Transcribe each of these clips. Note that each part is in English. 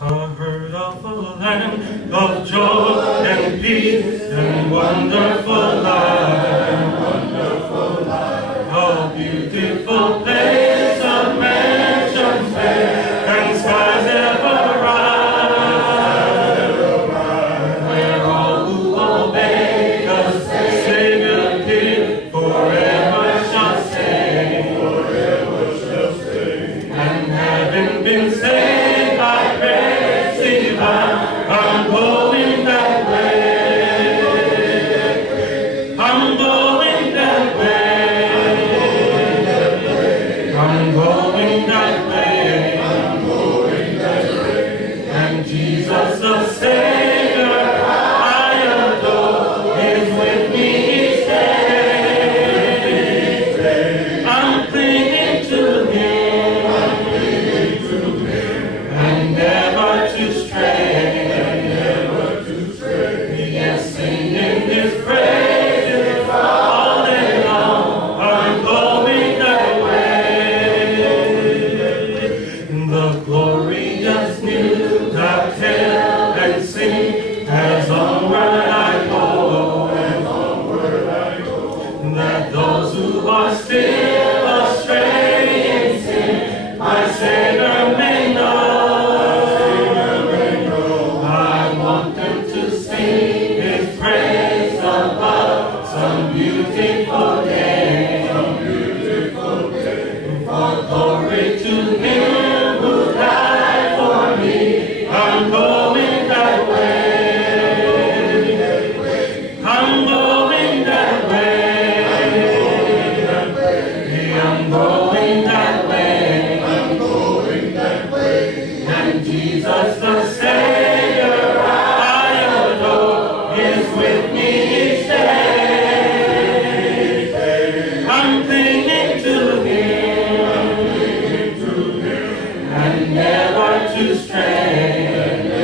A herd of a land of joy and peace and wonderful life. A beautiful place of mansions fair and skies ever bright, where all who obey the Savior King forever shall stay. And having been saved by grace divine, I'm going that way. I'm going that way. I'm going that way. I'm going that way. And Jesus the Savior I adore is with me each day. I'm clinging to Him and never to stray. Yes, singing His praises all day long. I'm going that way. The glorious news I tell and sing as onward I go. That those who are still astray in sin, my Savior may know. I want them to sing His praise above some beautiful day. For glory to Him who died for me, I'm going that way. I'm going that way. I'm going that way. And Jesus the Savior I adore is with me each day. I'm clinging to Him and never to stray.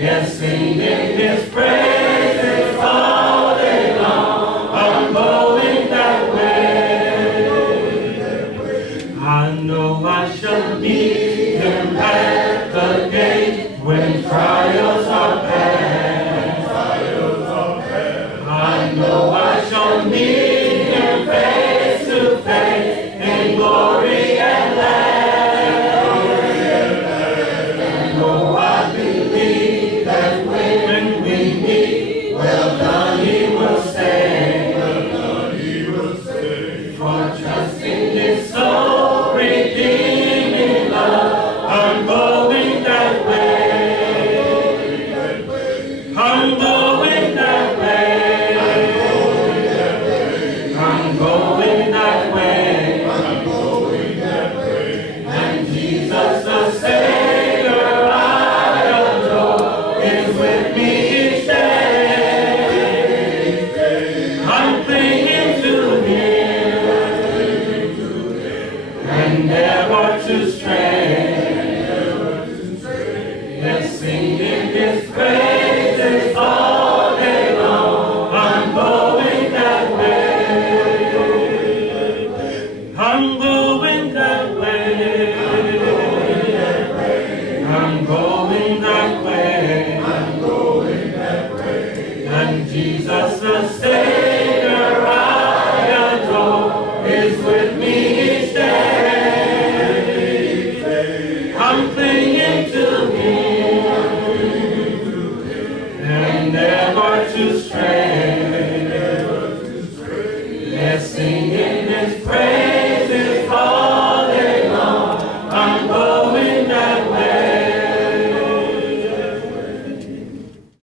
Yes, singing His praises all day long. I'm going that way. I know I shall meet Him at the gate when trials are past. I know I shall meet Him face to face in glory and light. And oh, I believe that when we meet, well done He will say. For just